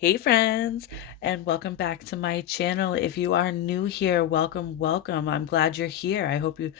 Hey friends, and welcome back to my channel. If you are new here, welcome. I'm glad you're here. I hope you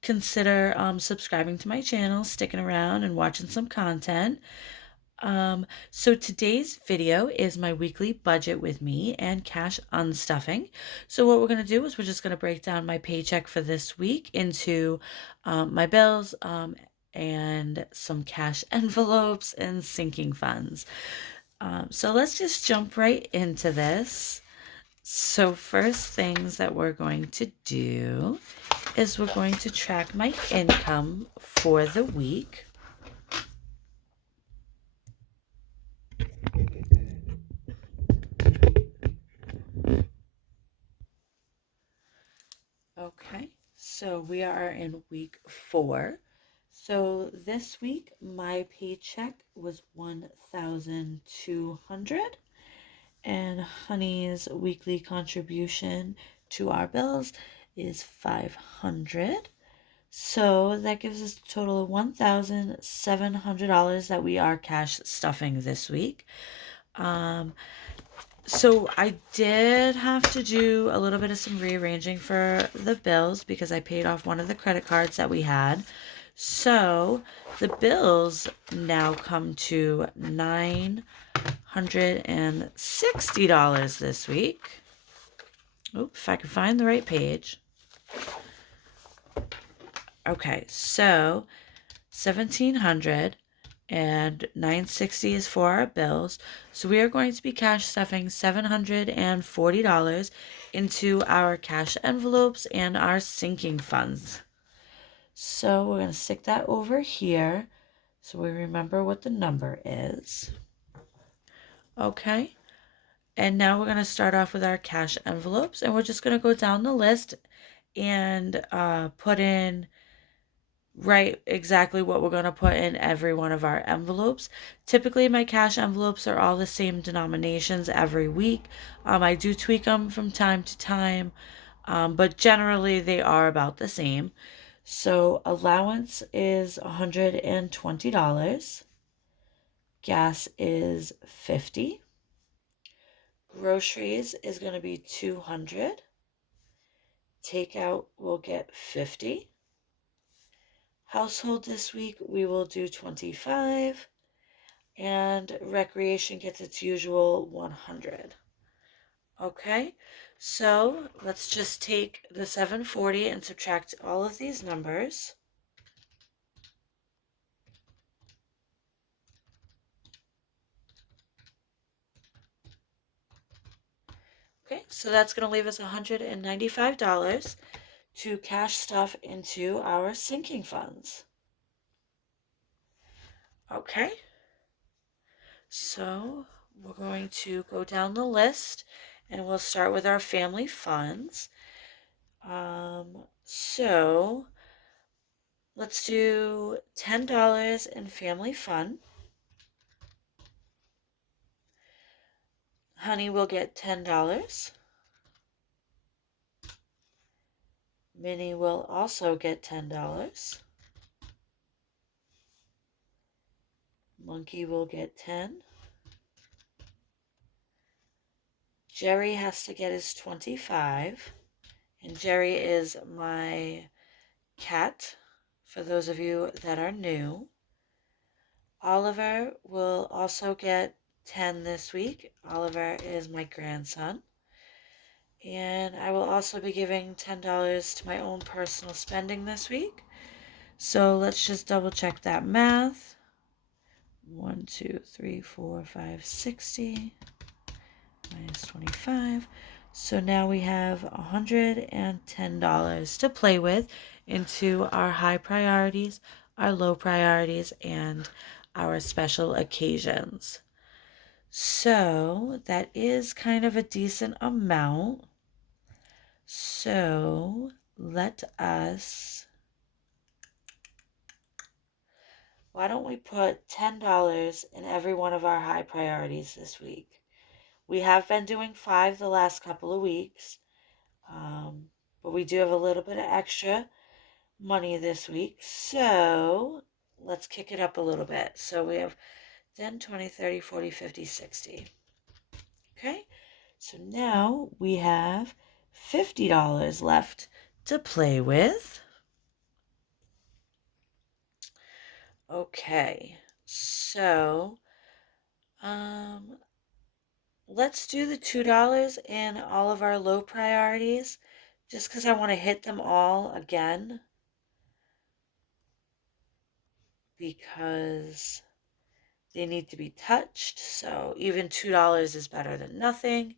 consider subscribing to my channel, sticking around and watching some content. So today's video is my weekly budget with me and cash unstuffing. So what we're going to do is we're just going to break down my paycheck for this week into my bills and some cash envelopes and sinking funds. So let's just jump right into this. So first things that we're going to do is we're going to track my income for the week. Okay, so we are in week 4. So this week my paycheck was 1,200 and Honey's weekly contribution to our bills is 500. So that gives us a total of $1,700 that we are cash stuffing this week. So I did have to do a little bit of some rearranging for the bills because I paid off one of the credit cards that we had. So the bills now come to $960 this week. Oops, if I can find the right page. Okay, so 1,700 and 960 is for our bills. So we are going to be cash stuffing $740 into our cash envelopes and our sinking funds. So we're going to stick that over here so we remember what the number is. Okay. And now we're going to start off with our cash envelopes, and we're just going to go down the list and put in right exactly what we're going to put in every one of our envelopes. Typically my cash envelopes are all the same denominations every week. I do tweak them from time to time, but generally they are about the same. So allowance is $120. Gas is $50. Groceries is going to be $200. Takeout will get $50. Household this week, we will do $25, and recreation gets its usual $100. Okay, so let's just take the 740 and subtract all of these numbers. Okay, so that's going to leave us $195 to cash stuff into our sinking funds. Okay, so we're going to go down the list and we'll start with our family funds. So let's do $10 in family fun. Honey will get $10. Minnie will also get $10. Monkey will get 10. Jerry has to get his 25. And Jerry is my cat, for those of you that are new. Oliver will also get 10 this week. Oliver is my grandson. And I will also be giving $10 to my own personal spending this week. So let's just double check that math. 1, 2, 3, 4, 5, 60 minus 25. So now we have $110 to play with into our high priorities, our low priorities, and our special occasions. So that is kind of a decent amount. So let us, why don't we put $10 in every one of our high priorities this week? We have been doing 5 the last couple of weeks, but we do have a little bit of extra money this week. So let's kick it up a little bit. So we have 10, 20, 30, 40, 50, 60. Okay, so now we have $50 left to play with. Okay, so um, let's do the $2 in all of our low priorities, just because I want to hit them all again, because they need to be touched. So even $2 is better than nothing.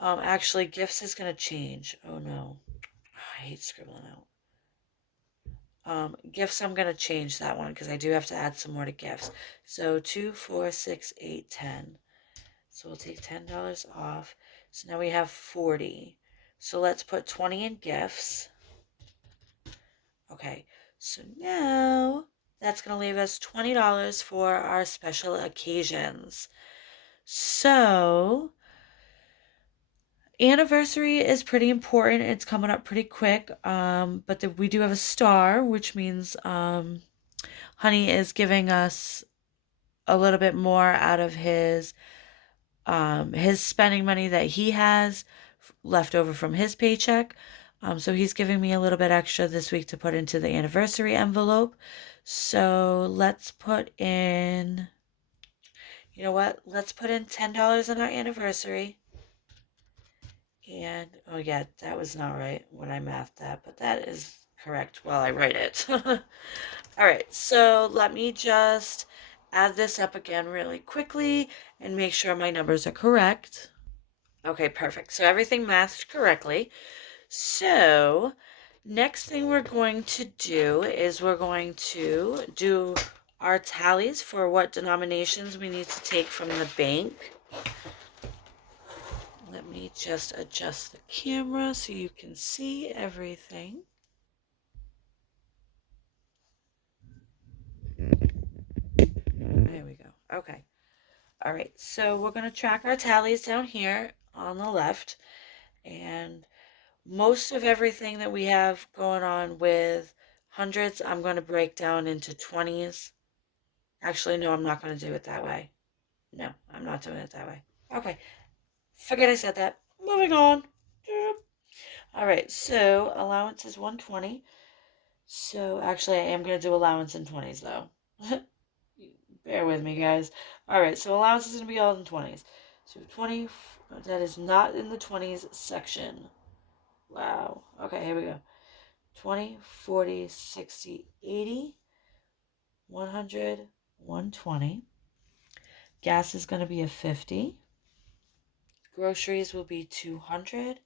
Actually, gifts is gonna change. Oh no, I hate scribbling out. Gifts, I'm gonna change that one because I do have to add some more to gifts. So 2, 4, 6, 8, 10. So we'll take $10 off. So now we have 40. So let's put 20 in gifts. Okay, so now that's gonna leave us $20 for our special occasions. So anniversary is pretty important. It's coming up pretty quick. But we do have a star, which means Honey is giving us a little bit more out of his spending money that he has left over from his paycheck. So he's giving me a little bit extra this week to put into the anniversary envelope. So let's put in, you know what? Let's put in $10 on our anniversary. And, oh yeah, that was not right when I mathed that, but that is correct while I write it. All right, so let me just add this up again really quickly and make sure my numbers are correct. Okay, perfect. So everything mathed correctly. So next thing we're going to do is we're going to do our tallies for what denominations we need to take from the bank. Let me just adjust the camera so you can see everything. There we go. Okay. All right. So we're going to track our tallies down here on the left. And most of everything that we have going on with hundreds, I'm going to break down into 20s. Actually, no, I'm not going to do it that way. No, I'm not doing it that way. Okay. Forget I said that. Moving on. All right. So allowance is 120. So actually, I am going to do allowance in 20s though. Bear with me, guys. All right, so allowance is going to be all in 20s. So 20, that is not in the 20s section. Wow. Okay, here we go. 20, 40, 60, 80, 100, 120. Gas is going to be a 50. Groceries will be 200.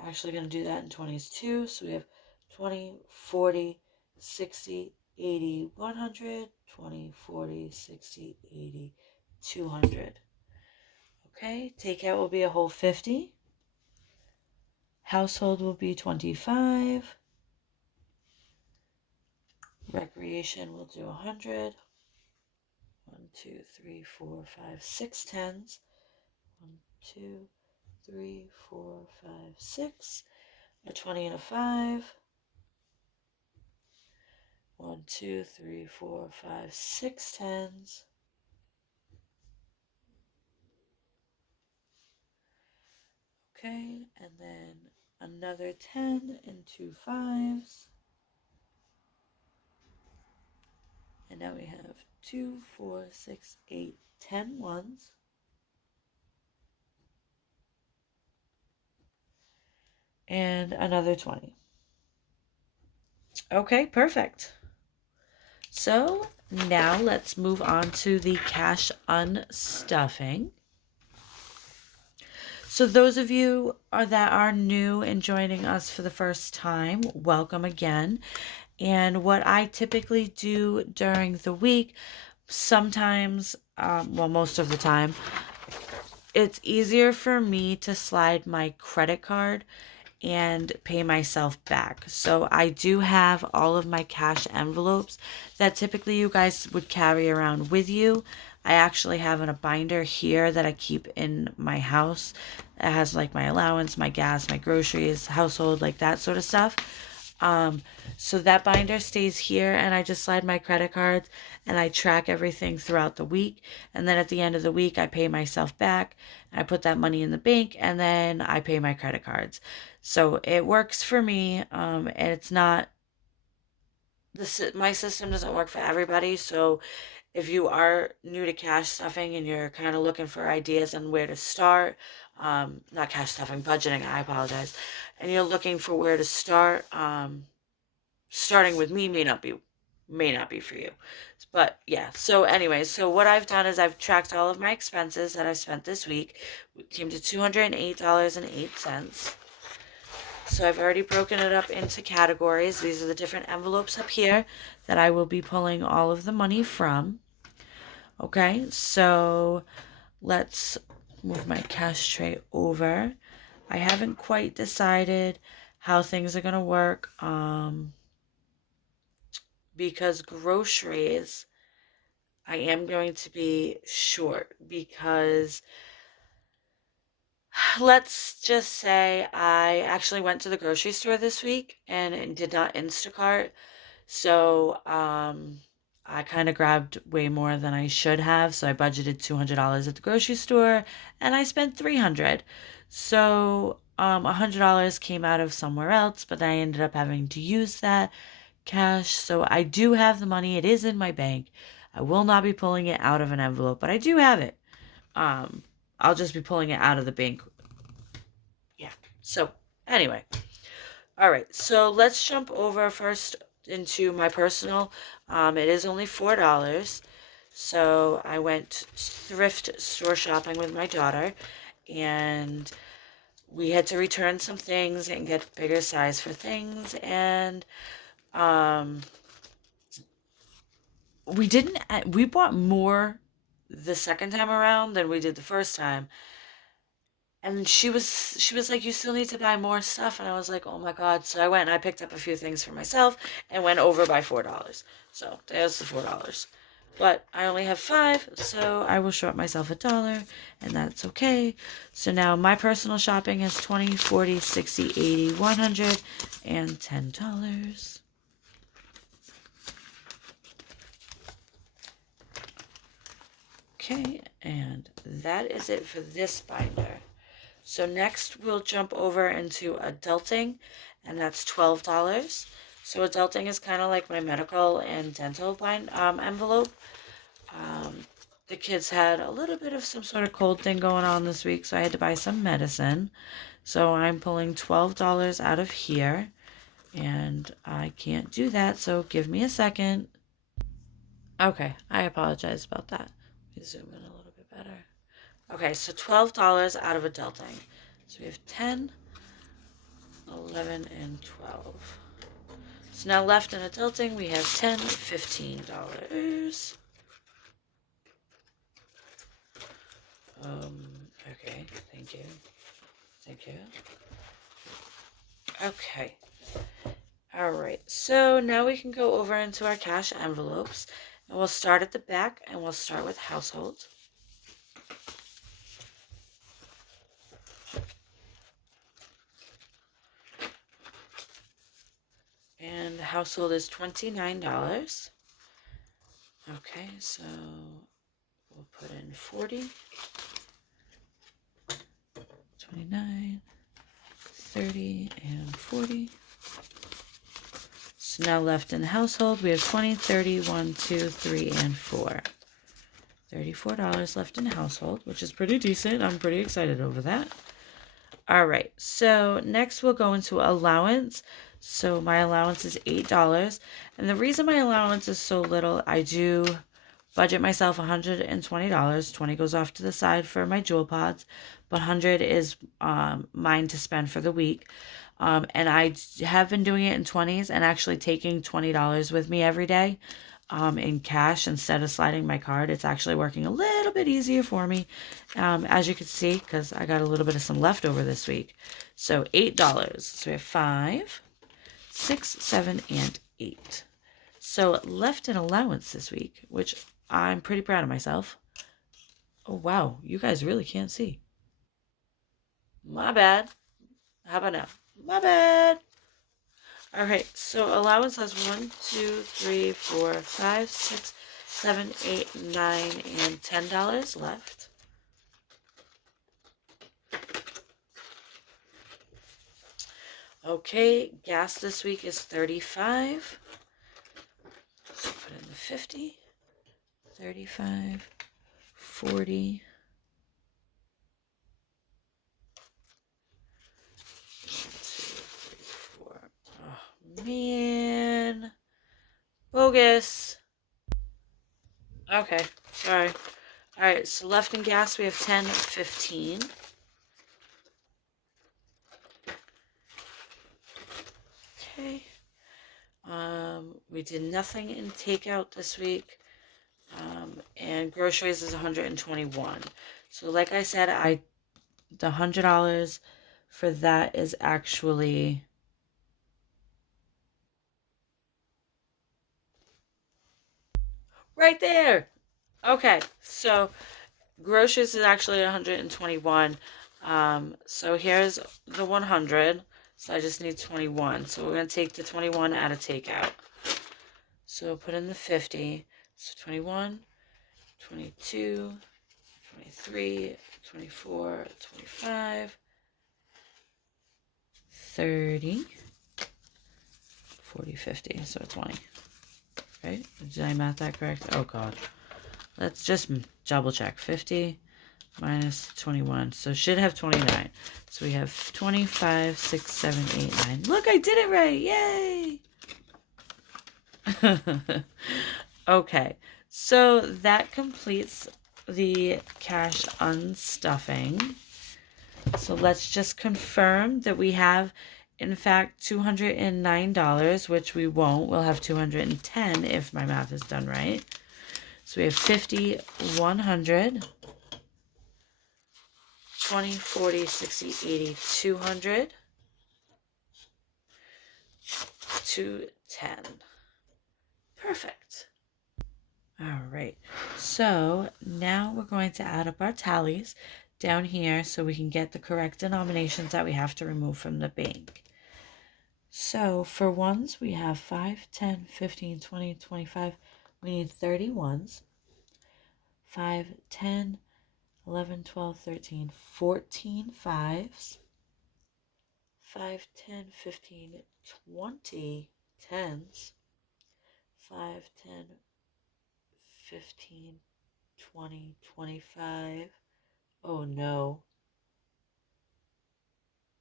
I'm actually going to do that in 20s too. So we have 20, 40, 60, 80, 100, 20, 40, 60, 80, 200. Okay, takeout will be a whole 50. Household will be 25. Recreation will do 100. 1, 2, 3, 4, 5, 6 tens. 1, 2, 3, 4, 5, 6. A 20 and a 5. 1, 2, 3, 4, 5, 6 tens. Okay, and then another 10 and 2 5s. And now we have 2, 4, 6, 8, 10 ones. And another 20. Okay, perfect. So now let's move on to the cash unstuffing. So those of you that are new and joining us for the first time, welcome again. And what I typically do during the week, sometimes, well, most of the time, it's easier for me to slide my credit card and pay myself back. So I do have all of my cash envelopes that typically you guys would carry around with you. I actually have in a binder here that I keep in my house. It has like my allowance, my gas, my groceries, household, like that sort of stuff. So that binder stays here, and I just slide my credit cards and I track everything throughout the week. And then at the end of the week, I pay myself back and I put that money in the bank, and then I pay my credit cards. So it works for me. And it's not my system doesn't work for everybody. So if you are new to cash stuffing and you're kind of looking for ideas on where to start, not cash stuffing, budgeting, I apologize, and you're looking for where to start, starting with me may not be for you. But yeah, so anyway, so what I've done is I've tracked all of my expenses that I've spent this week. It came to $208.08. So I've already broken it up into categories. These are the different envelopes up here that I will be pulling all of the money from. Okay, so let's move my cash tray over. I haven't quite decided how things are going to work because groceries, I am going to be short because let's just say I actually went to the grocery store this week and it did not Instacart. So, I kind of grabbed way more than I should have. So I budgeted $200 at the grocery store and I spent 300. So, $100 came out of somewhere else, but I ended up having to use that cash. So I do have the money. It is in my bank. I will not be pulling it out of an envelope, but I do have it. Um, I'll just be pulling it out of the bank. Yeah. So, anyway. All right, so let's jump over first into my personal. It is only $4. So I went thrift store shopping with my daughter, and we had to return some things and get bigger size for things. And um, we bought more the second time around than we did the first time. And she was like, you still need to buy more stuff. And I was like, oh my God. So I went and I picked up a few things for myself and went over by $4. So there's the $4. But I only have five, so I will short myself $1, and that's okay. So now my personal shopping is 20, 40, 60, 80, 100, and $10. Okay, and that is it for this binder. So next we'll jump over into adulting, and that's $12. So adulting is kind of like my medical and dental envelope. The kids had a little bit of some sort of cold thing going on this week, so I had to buy some medicine. So I'm pulling $12 out of here, and I can't do that, so give me a second. Okay, I apologize about that. Let me zoom in a little bit better. Okay, so $12 out of adulting. So we have 10, 11, and 12. So now left in adulting, we have $10, $15. Okay, thank you. Thank you. Okay. All right, so now we can go over into our cash envelopes, and we'll start at the back, and we'll start with household. And the household is $29. Okay, so we'll put in 40, 29, 30, and 40. So now left in the household, we have 20, 30, 1, 2, 3, and 4. $34 left in the household, which is pretty decent. I'm pretty excited over that. All right, so next we'll go into allowance. So my allowance is $8. And the reason my allowance is so little, I do budget myself $120. 20 goes off to the side for my jewel pods, but 100 is mine to spend for the week. And I have been doing it in 20s and actually taking $20 with me every day in cash instead of sliding my card. It's actually working a little bit easier for me, as you can see, because I got a little bit of some leftover this week. So $8. So we have 5, 6, 7, and 8. So left in allowance this week, which I'm pretty proud of myself. Oh, wow. You guys really can't see. My bad. How about now? My bad. All right, so allowance has 1, 2, 3, 4, 5, 6, 7, 8, 9, and $10 left. Okay, gas this week is 35. So put in the 50, 35, 40. 4. Oh, man. Bogus. Okay, sorry. All right, so left in gas we have 10, 15. Okay. We did nothing in takeout this week. And groceries is 121. So like I said, the $100 for that is actually right there. Okay, so groceries is actually 121. So here's the 100. So I just need 21. So we're going to take the 21 out of takeout. So put in the 50. So 21, 22, 23, 24, 25, 30, 40, 50. So 20. Right? Did I math that correct? Oh, God. Let's just double check. 50 minus 21. So should have 29. So we have 25, 6, 7, 8, 9. Look, I did it right. Yay! Okay. So that completes the cash unstuffing. So let's just confirm that we have, in fact, $209, which we won't. We'll have 210 if my math is done right. So we have 50, 100, 20, 40, 60, 80, 200, 210. Perfect. All right. So now we're going to add up our tallies down here so we can get the correct denominations that we have to remove from the bank. So for ones, we have 5, 10, 15, 20, 25. We need 30 ones. 5, 10, 11, 12, 13, 14 fives. 5, 10, 15, 20 tens. 5, 10, 15, 20, 25. Oh no.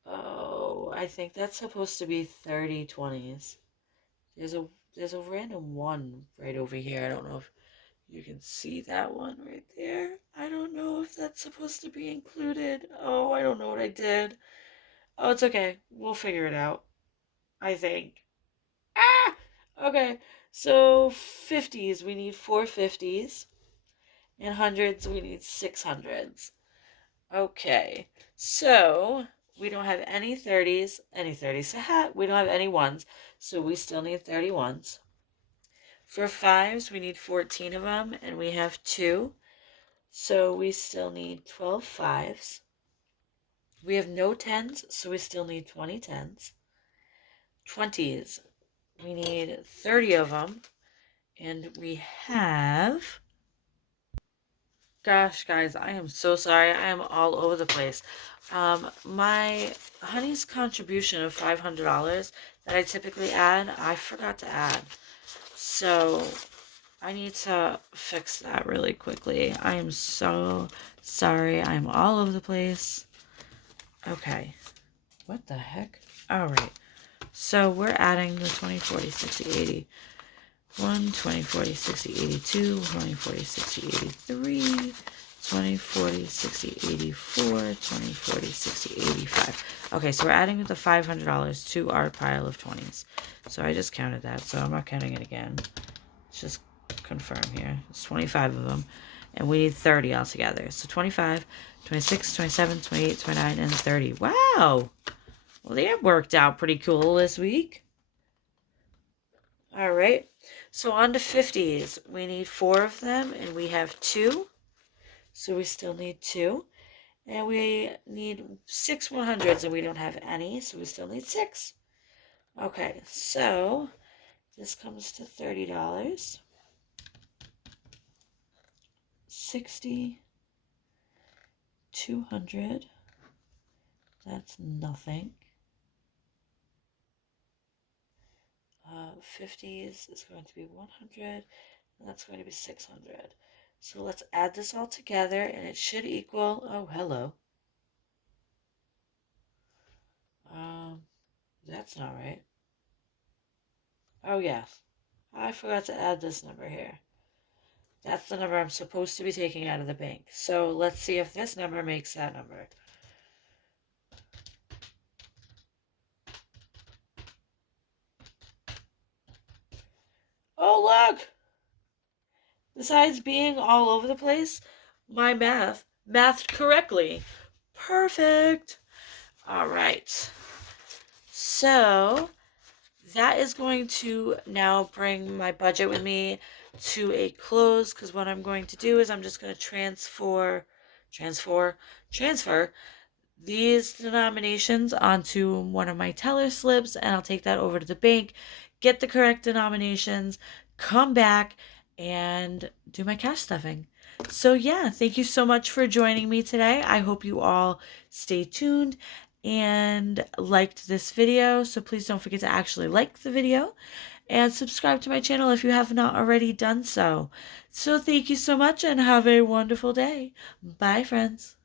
Oh, I think that's supposed to be 30 20s. There's a random one right over here. I don't know if you can see that one right there. I don't know if that's supposed to be included. Oh, I don't know what I did. Oh, it's okay. We'll figure it out. I think. Ah! Okay. So 50s, we need 4 50s. And hundreds, we need 6 hundreds. Okay. So we don't have any 30s. Any 30s. We don't have any ones. So we still need 31s. For fives, we need 14 of them. And we have 2. So we still need 12 fives. We have no 10s. So we still need 20 10s. 20s. We need 30 of them. And we have... Gosh, guys, I am so sorry. I am all over the place. My honey's contribution of $500 that I typically add, I forgot to add. So I need to fix that really quickly. I am so sorry. I am all over the place. Okay. What the heck? All right. So we're adding the 20, 40, 60, 80. 1, 20, 40, 60, 82, 20, 40, 60, 83, 20, 40, 60, 84, 20, 40, 60, 85. Okay, so we're adding the $500 to our pile of 20s. So I just counted that, so I'm not counting it again. Let's just confirm here. It's 25 of them, and we need 30 altogether. So 25, 26, 27, 28, 29, and 30. Wow! Well, that worked out pretty cool this week. All right. So on to 50s. We need 4 of them, and we have 2. So we still need 2. And we need 6 100s, and we don't have any, so we still need 6. Okay, so this comes to $30. 60, 200. That's nothing. 50s is going to be 100, and that's going to be 600. So let's add this all together, and it should equal. Oh, hello. Um, that's not right. Oh, yes. I forgot to add this number here. That's the number I'm supposed to be taking out of the bank. So let's see if this number makes that number. Oh, look! Besides being all over the place, my mathed correctly. Perfect. All right. So that is going to now bring my budget with me to a close, because what I'm going to do is I'm just going to transfer these denominations onto one of my teller slips, and I'll take that over to the bank, get the correct denominations, come back, and do my cash stuffing. So, yeah, thank you so much for joining me today. I hope you all stay tuned and liked this video. So, please don't forget to actually like the video and subscribe to my channel if you have not already done so. So, thank you so much and have a wonderful day. Bye, friends.